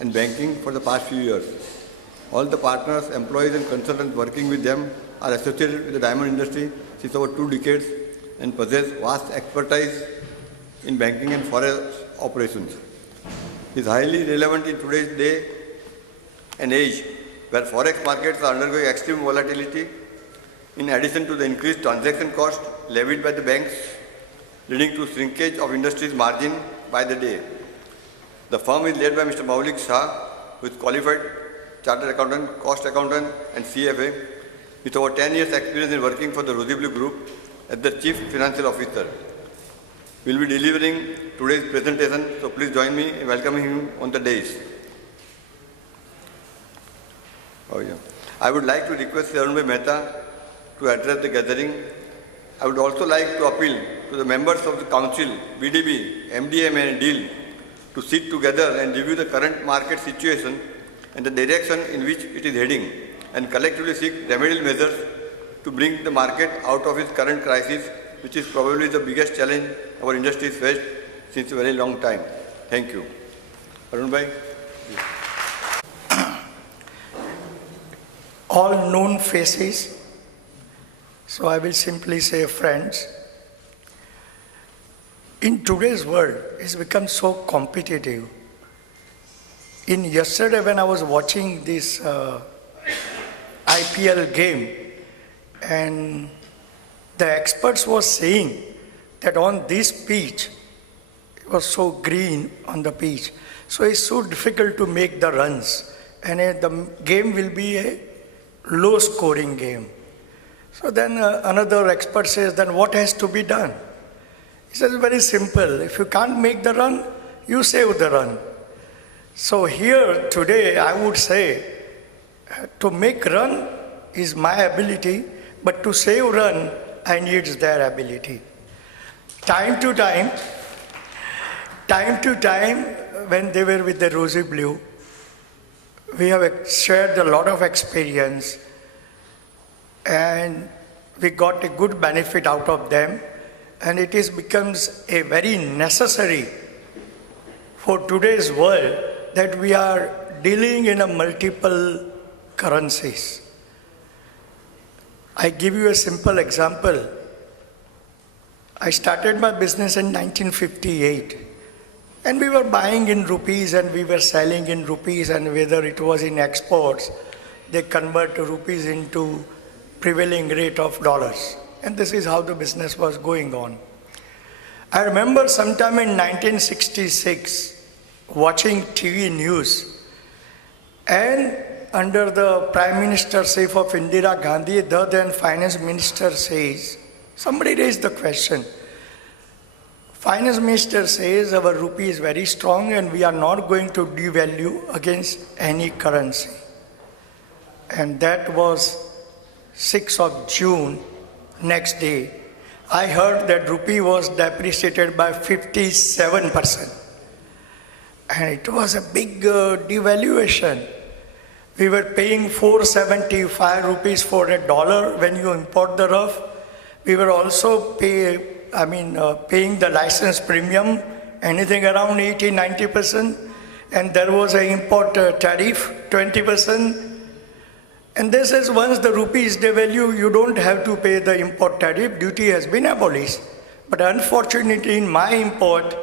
and banking for the past few years. All the partners, employees and consultants working with them are associated with the diamond industry since over 2 decades and possess vast expertise in banking and forex operations. It is highly relevant in today's day and age where forex markets are undergoing extreme volatility in addition to the increased transaction cost levied by the banks, leading to shrinkage of industry's margin by the day. The firm is led by Mr. Maulik Shah, who is qualified chartered accountant, cost accountant and CFA with over 10 years experience in working for the Rosy Blue Group as the Chief Financial Officer. We will be delivering today's presentation, so please join me in welcoming him on the dais. I would like to request Arunbhai Mehta to address the gathering. I would also like to appeal to the members of the Council, BDB, MDM and DEAL to sit together and review the current market situation and the direction in which it is heading and collectively seek remedial measures to bring the market out of its current crisis, which is probably the biggest challenge our industry has faced since a very long time. Thank you. Arun bhai. All known faces, so I will simply say friends. In today's world, it's become so competitive. Yesterday when I was watching this IPL game, and the experts were saying that on this pitch, it was so green on the pitch, so it's so difficult to make the runs, and the game will be a low scoring game. So then another expert says, then what has to be done? He says, very simple. If you can't make the run, you save the run. So here today, I would say, to make run is my ability, but to save run, I need their ability. Time to time, when they were with the Rosy Blue, we have shared a lot of experience, and we got a good benefit out of them, and it becomes a very necessary for today's world that we are dealing in a multiple currencies. I give you a simple example. I started my business in 1958, and we were buying in rupees and we were selling in rupees, and whether it was in exports, they convert rupees into prevailing rate of dollars. And this is how the business was going on. I remember sometime in 1966, watching TV news, and under the Prime Minister safe of Indira Gandhi, the then Finance Minister says, somebody raised the question. Finance Minister says our rupee is very strong and we are not going to devalue against any currency. And that was 6th of June, next day. I heard that rupee was depreciated by 57%. And it was a big devaluation. We were paying 475 rupees for a dollar when you import the rough. We were also paying the license premium, anything around 80-90%. And there was an import tariff, 20%. And this is once the rupee is devalued, you don't have to pay the import tariff. Duty has been abolished. But unfortunately, in my import,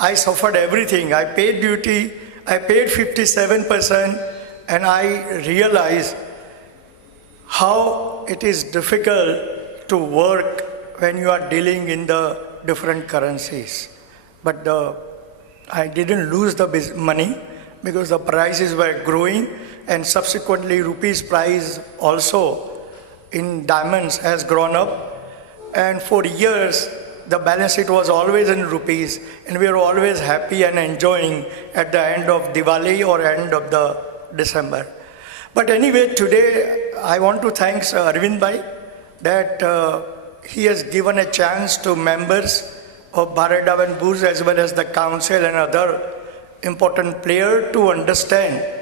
I suffered everything. I paid duty, I paid 57%, and I realized how it is difficult to work when you are dealing in the different currencies. But I didn't lose the money because the prices were growing, and subsequently rupees price also in diamonds has grown up. And for years, the balance sheet was always in rupees, and we were always happy and enjoying at the end of Diwali or end of the December. But anyway, today I want to thank Arvind Bhai that he has given a chance to members of Bharat Diamond Bourse as well as the council and other important players to understand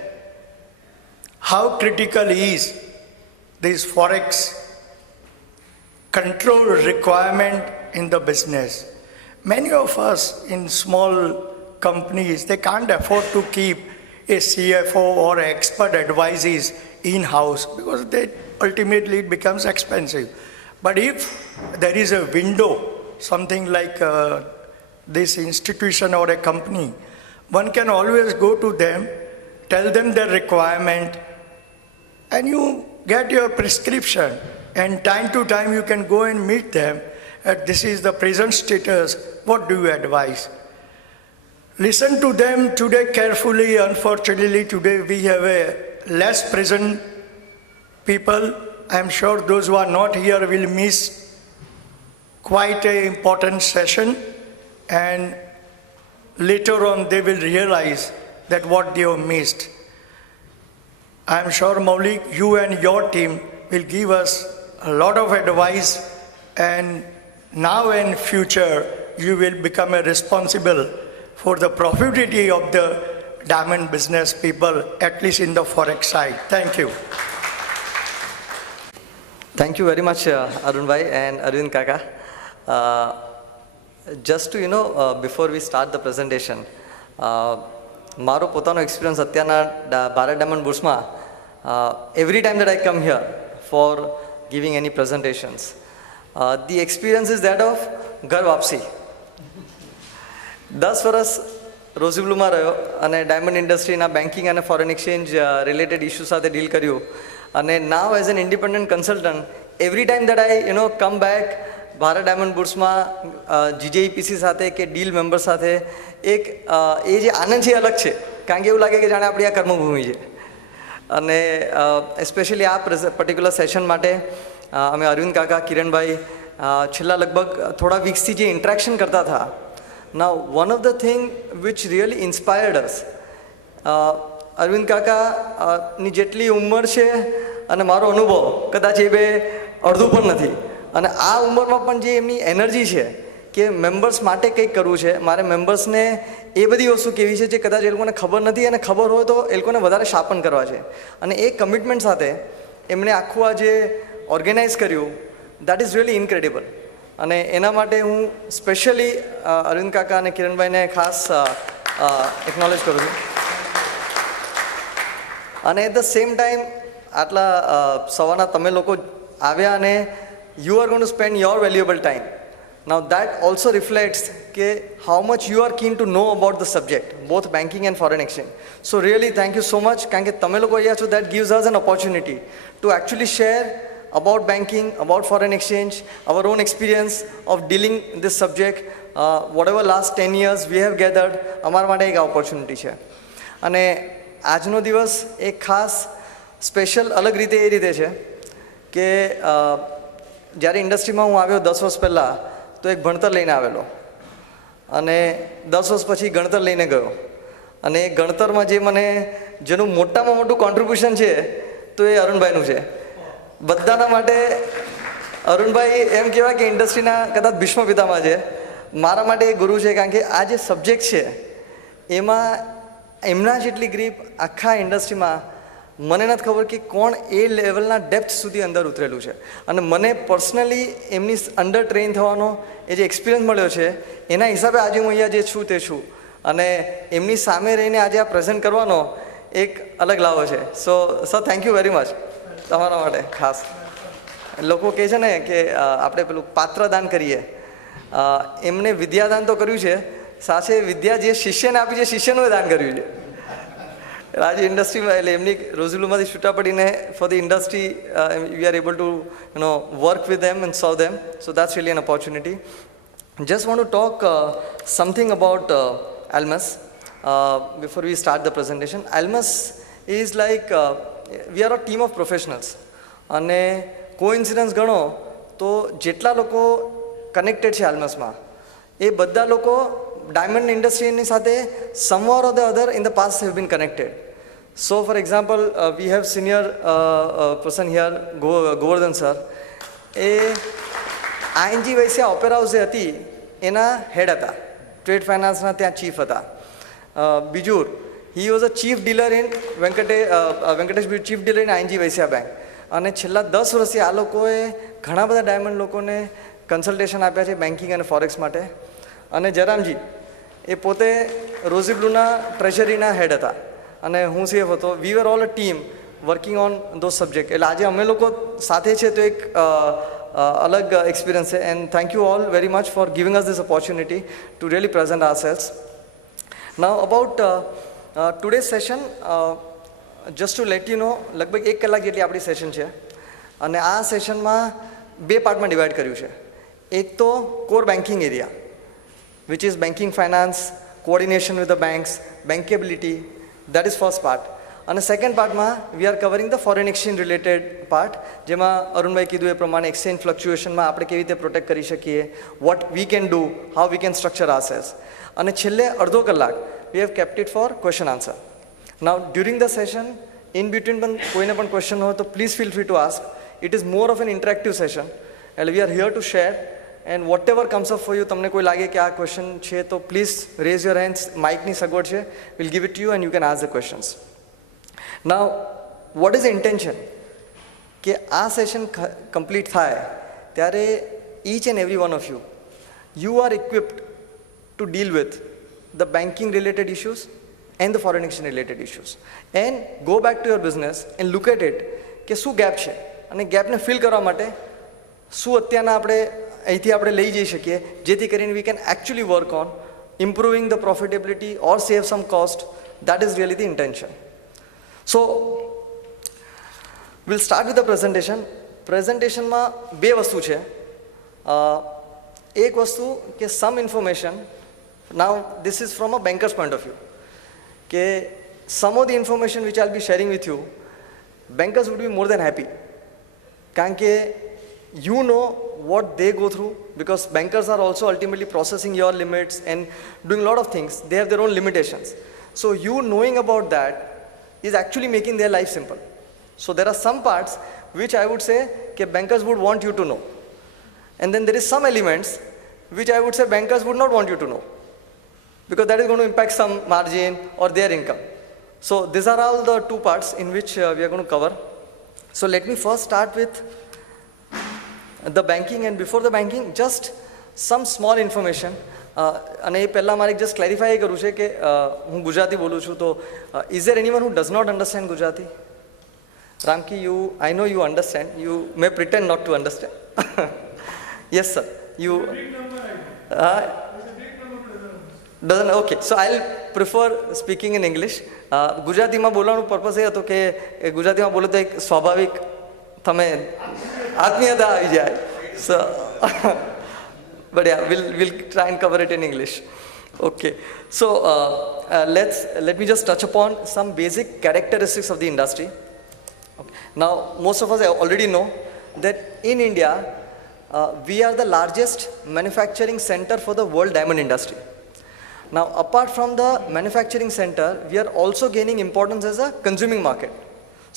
how critical is this forex control requirement in the business. Many of us in small companies, they can't afford to keep a CFO or expert advisees in-house because ultimately it becomes expensive. But if there is a window, something like this institution or a company, one can always go to them, tell them their requirement, and you get your prescription. And time to time you can go and meet them. This is the present status. What do you advise? Listen to them today carefully. Unfortunately, today we have a less present people. I'm sure those who are not here will miss quite an important session, and later on they will realize that what they have missed. I'm sure, Maulik, you and your team will give us a lot of advice, and now and future you will become a responsible for the profitability of the diamond business people, at least in the forex side. Thank you. Thank you very much, Arun Bhai and Arvind Kaka. Just to, before we start the presentation, મારો પોતાનો experience અત્યારના Bharat diamond બુર્સમાં every time that I come here for giving any presentations, the experience is that of ઘર વાપસી. 10 વર્ષ રોઝીબ્લુમાં રહ્યો અને diamond ઇન્ડસ્ટ્રીના બેન્કિંગ અને ફોરેન એક્સચેન્જ રિલેટેડ ઇસ્યુ સાથે ડીલ કર્યું. અને now as an independent consultant every time that I come back Bharat diamond બુર્સમાં જીજેઈપીસી સાથે કે ડીલ મેમ્બર સાથે એક એ જે આનંદ છે અલગ છે, કારણ કે એવું લાગે કે જાણે આપણી આ કર્મભૂમિ છે. અને એસ્પેશિયલી આ પર્ટિક્યુલર સેશન માટે અમે અરવિંદ કાકા, કિરણભાઈ છેલ્લા લગભગ થોડા વીક્સથી જે ઇન્ટરેક્શન કરતા હતા. Now, one of the things which really inspired us, Arvind કાકાની જેટલી ઉંમર છે અને મારો અનુભવ કદાચ એ બે અડધું પણ નથી. અને આ ઉંમરમાં પણ જે એમની એનર્જી છે કે મેમ્બર્સ માટે કંઈક કરવું છે, મારે મેમ્બર્સને એ બધી વસ્તુ કેવી છે જે કદાચ એ લોકોને ખબર નથી, અને ખબર હોય તો એ લોકોને વધારે શાપન કરવા છે. અને એ કમિટમેન્ટ સાથે એમણે આખું આ જે ઓર્ગેનાઇઝ કર્યું, દેટ ઇઝ રિયલી ઇન્ક્રેડિબલ. અને એના માટે હું સ્પેશિયલી અરવિંદ કાકા અને કિરણભાઈને ખાસ એકનોલેજ કરું છું. અને એટ ધ સેમ ટાઈમ આટલા સવારના તમે લોકો આવ્યા અને you are going to spend your valuable time. Now that also reflects કે how much you are keen to know about the subject, both banking and foreign exchange. So really thank you so much, કારણ કે તમે લોકો અહીંયા છો, that gives us an opportunity to actually share about banking, about foreign exchange, our own experience of dealing this subject, whatever last 10 years we have gathered, અમારા માટે એક opportunity છે. અને આજનો દિવસ એક ખાસ સ્પેશિયલ અલગ રીતે એ રીતે છે કે જ્યારે ઇન્ડસ્ટ્રીમાં હું આવ્યો 10 વર્ષ પહેલાં, તો એક ભણતર લઈને આવેલો અને 10 વર્ષ પછી ગણતર લઈને ગયો. અને એ ગણતરમાં જે મને જેનું મોટામાં મોટું કોન્ટ્રીબ્યુશન છે તો એ અરુણભાઈનું છે. બધાના માટે અરુણભાઈ એમ કહેવાય કે ઇન્ડસ્ટ્રીના કદાચ ભીષ્મ પિતામહ છે. મારા માટે એ ગુરુ છે, કારણ કે આ જે સબ્જેક્ટ છે એમાં એમના જેટલી ગ્રીપ આખા ઇન્ડસ્ટ્રીમાં મને નથી ખબર કે કોણ એ લેવલના ડેપ્થ સુધી અંદર ઉતરેલું છે. અને મને પર્સનલી એમની અંડર ટ્રેન થવાનો એ જે એક્સપિરિયન્સ મળ્યો છે, એના હિસાબે આજે હું અહીંયા જે છું તે છું. અને એમની સામે રહીને આજે આ પ્રેઝન્ટ કરવાનો એક અલગ લાવો છે. સો sir, thank you very much તમારા માટે. ખાસ લોકો કહે છે ને કે આપણે પેલું પાત્રદાન કરીએ, એમને વિદ્યાદાન તો કર્યું છે, સાથે વિદ્યા જે શિષ્યને આપી છે શિષ્યનું દાન કર્યું છે. આજે ઇન્ડસ્ટ્રીમાં એટલે એમની રોઝીલુમાંથી છૂટા પડીને for the industry we are able to work with them and serve them. So that's really an opportunity. Just want to talk something about Almas before we start the presentation. Almas is like we are a team of professionals. અને coincidence ગણો તો જેટલા લોકો connected છે આલ્મસમાં, એ બધા લોકો diamond ઇન્ડસ્ટ્રીની સાથે somewhere or the other in the past have been connected. So for example, we have senior person here, Govardhan sir. એ આઈએનજી વૈશ્યા ઓપેરા હાઉસ જે હતી એના હેડ હતા, ટ્રેડ ફાઇનાન્સના ત્યાં ચીફ હતા. બીજું, he was a chief dealer in Venkatesh chief dealer in ING Vaisya Bank. અને છેલ્લા 10 વર્ષથી આ લોકોએ ઘણા બધા ડાયમંડ લોકોને કન્સલ્ટેશન આપ્યા છે બેન્કિંગ અને ફોરેક્સ માટે. અને જયરામજી એ પોતે રોઝીબ્લુના ટ્રેઝરીના હેડ હતા અને હું સીએફ હતો. We were all a team working on those subject. એટલે આજે અમે લોકો સાથે છે તો એક અલગ એક્સપિરિયન્સ છે. And thank you all very much for giving us this opportunity to really present our sales. Now about today's session, just to let you know, લગભગ 1 કલાક જેટલી આપણી સેશન છે અને આ સેશનમાં 2 પાર્ટમાં ડિવાઈડ કર્યું છે. એક તો core banking area, which is banking finance, coordination with the banks, bankability, that is first part. And the second part ma we are covering the foreign exchange related part, જેમાં અરુણભાઈ કીધું એ પ્રમાણે exchange fluctuation માં આપણે કેવી રીતે protect કરી શકીએ, what we can do, how we can structure ourselves. અને છેલ્લે અડધો કલાક we have kept it for question answer. Now during the session, in between પણ કોઈને પણ question હોય તો please feel free to ask. It is more of an interactive session and we are here to share. And whatever comes up for you, તમને કોઈ લાગે કે આ ક્વેશ્ચન છે તો પ્લીઝ રેઝ યોર હેન્ડ્સ. માઇકની સગવડ છે, will give it to you and you can ask the questions. Now what is the intention કે આ સેશન કમ્પ્લીટ થાય ત્યારે each and every one of you, you are equipped to deal with the banking related issues and the foreign exchange related issues and go back to your business and look at it કે શું gap છે અને ગેપને fill કરવા માટે શું અત્યારના આપણે અહીંથી આપણે લઈ જઈ શકીએ જેથી કરીને we can actually work on improving the profitability or save some cost. That is really the intention. So we'll start with the presentation. પ્રેઝન્ટેશનમાં 2 વસ્તુ છે. એક વસ્તુ કે some information. Now this is from a banker's point of view કે some of the information which I'll be sharing with you, bankers would be more than happy કારણ કે you know what they go through, because bankers are also ultimately processing your limits and doing a lot of things. They have their own limitations. So you knowing about that is actually making their life simple. So there are some parts which I would say that bankers would want you to know. And then there is some elements which I would say bankers would not want you to know, because that is going to impact some margin or their income. So these are all the 2 parts in which we are going to cover. So let me first start with the banking, and before the banking just some small information. અને એ પહેલાં મારે just clarify કરવું છે કે હું ગુજરાતી બોલું છું તો is there anyone who does not understand Gujarati? Ramki, you I know you understand, you may pretend not to understand. Yes sir, you doesn't. Okay, so I will prefer speaking in English. ગુજરાતીમાં બોલવાનો purpose એ હતો કે ગુજરાતીમાં બોલો તો એક સ્વાભાવિક તમે આત્મીયતા આવી જાય. સો but yeah, we'll try and cover it in English. Okay, so let me just touch upon some basic characteristics of the industry. Okay. Now most of us already know that in India we are the largest manufacturing center for the world diamond industry. Now apart from the manufacturing center, we are also gaining importance as a consuming market.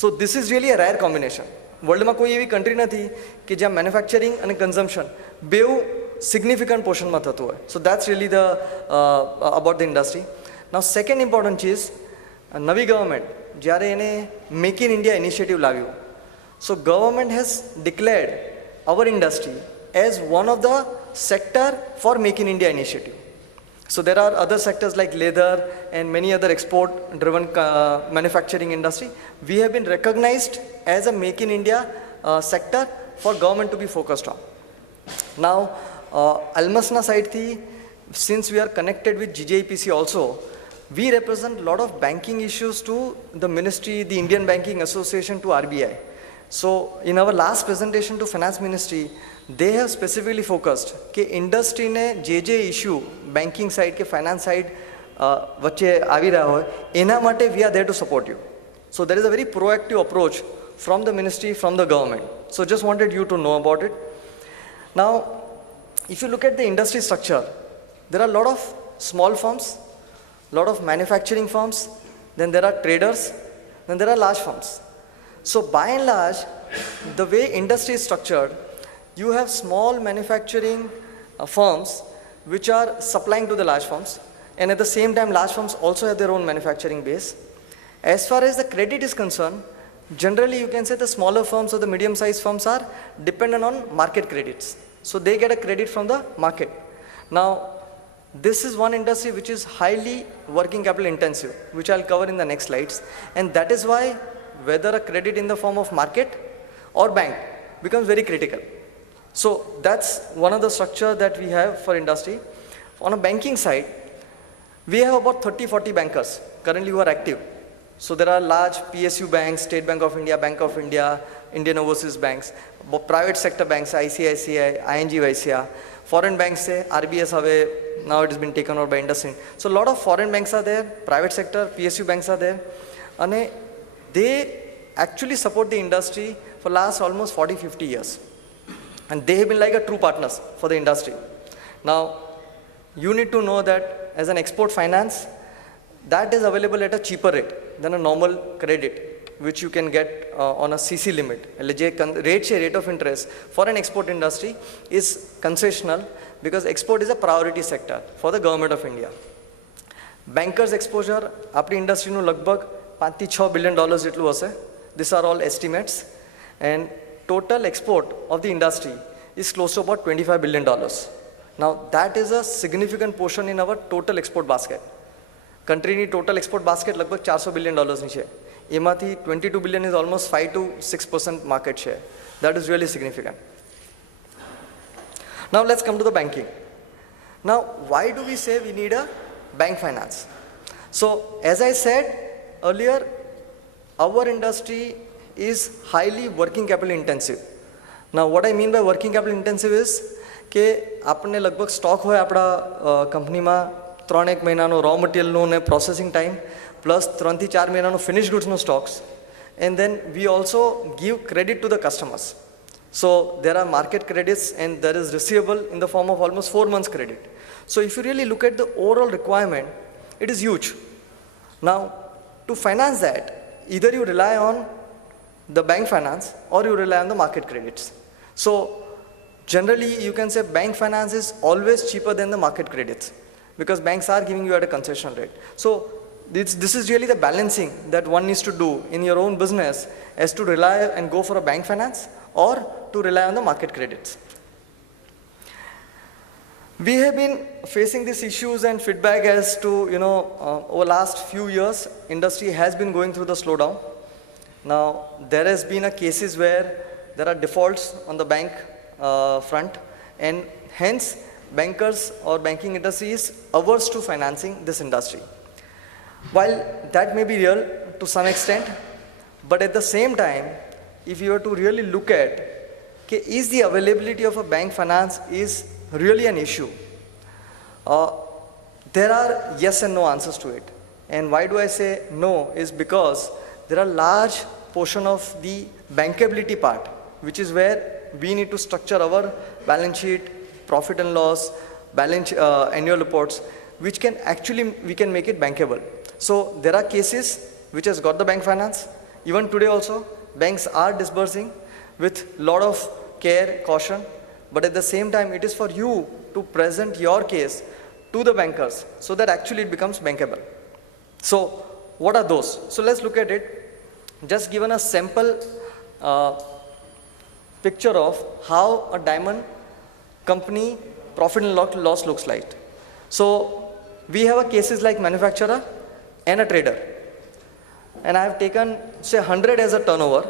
So this is really a rare combination. વર્લ્ડમાં કોઈ એવી country નથી કે જ્યાં manufacturing અને consumption બેઉ significant પોર્શનમાં થતું હોય. So that's really the about the industry. Now second important ચીઝ, નવી ગવર્મેન્ટ જ્યારે એને મેક ઇન ઇન્ડિયા ઇનિશિયેટિવ લાવ્યું, so government has declared our industry as one of the sector for make in India initiative. So there are other sectors like leather and many other export-driven manufacturing industry. We have been recognized as a Make in India sector for government to be focused on. Now, Almasna side thi, since we are connected with GJIPC also, we represent a lot of banking issues to the ministry, the Indian Banking Association, to RBI. So in our last presentation to Finance Ministry, they have specifically focused કે ઇન્ડસ્ટ્રીને જે issue banking side કે finance side વચ્ચે આવી રહ્યા હોય એના માટે we are there to support you. So there is a very proactive approach from the ministry, from the government. So just wanted you to know about it. Now if you look at the industry structure, there are a lot of small firms, lot of manufacturing firms, then there are traders, then there are large firms. So by and large, the way industry is structured, you have small manufacturing firms which are supplying to the large firms, and at the same time large firms also have their own manufacturing base. As far as the credit is concerned, generally you can say the smaller firms or the medium sized firms are dependent on market credits. So they get a credit from the market. Now, this is one industry which is highly working capital intensive, which I'll cover in the next slides. And that is why whether a credit in the form of market or bank becomes very critical. So that's one of the structure that we have for industry. On a banking side, we have about 30-40 bankers currently who are active. So there are large PSU banks, State Bank of India, Indian Overseas Banks, private sector banks, ICICI, ING Vysya, foreign banks say RBS have, now it has been taken over by IndusInd. So a lot of foreign banks are there, private sector, PSU banks are there, and they actually support the industry for last almost 40-50 years. And they have been like a true partners for the industry. Now, you need to know that as an export finance, that is available at a cheaper rate than a normal credit, which you can get on a CC limit. Rate of interest for an export industry is concessional because export is a priority sector for the government of India. Bankers exposure, આપણી industry નું લગભગ 5 થી 6 billion જેટલું હશે. These are all estimates. And total export of the industry is close to about $25 billion. Now, that is a significant portion in our total export basket. Country ની total export basket લગભગ $400 billion ની છે. એમાંથી 22 billion is almost 5 to 6% market share. That is really significant. Now, let's come to the banking. Now, why do we say we need a bank finance? So, as I said earlier, our industry is highly working capital intensive. Now, what I mean by working capital intensive is કે આપણને લગભગ stock હોય આપણા કંપનીમાં 3-1 મહિનાનો row મટીરિયલનું ને processing time plus 3 થી 4 મહિનાનો ફિનિશ ગુડ્સનો stocks and then we also give credit to the customers. So there are market credits and there is receivable in the form of almost 4 months credit. So if you really look at the overall requirement, it is huge. Now, to finance that, either you rely on the bank finance or you rely on the market credits. So generally you can say bank finance is always cheaper than the market credits because banks are giving you at a concession rate. So this is really the balancing that one needs to do in your own business, as to rely and go for a bank finance or to rely on the market credits. We have been facing these issues and feedback as to, over last few years, industry has been going through the slowdown. Now, there has been cases where there are defaults on the bank front, and hence bankers or banking industry is averse to financing this industry. While that may be real to some extent, but at the same time, if you were to really look at, is the availability of a bank finance is really an issue? There are yes and no answers to it. And why do I say no is because there are large portion of the bankability part, which is where we need to structure our balance sheet, profit and loss, annual reports, which can actually, we can make it bankable. So there are cases which has got the bank finance. Even today also, banks are disbursing with lot of care, caution, but at the same time, it is for you to present your case to the bankers so that actually it becomes bankable. So what are those? So let's look at it. Just given a sample picture of how a diamond company profit and loss looks like. So we have cases like manufacturer and a trader. And I have taken, say, 100 as a turnover.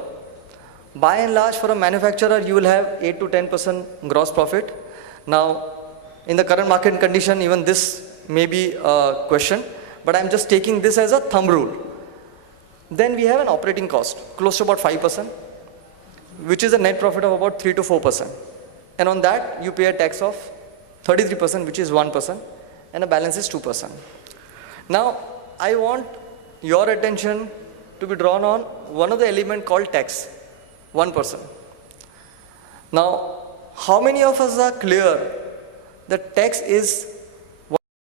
By and large, for a manufacturer, you will have 8 to 10% gross profit. Now, in the current market condition, even this may be a question, but I'm just taking this as a thumb rule. Then we have an operating cost, close to about 5%, which is a net profit of about 3 to 4%. And on that, you pay a tax of 33%, which is 1%, and a balance is 2%. Now, I want your attention to be drawn on one of the element called tax, 1%. Now, how many of us are clear that tax is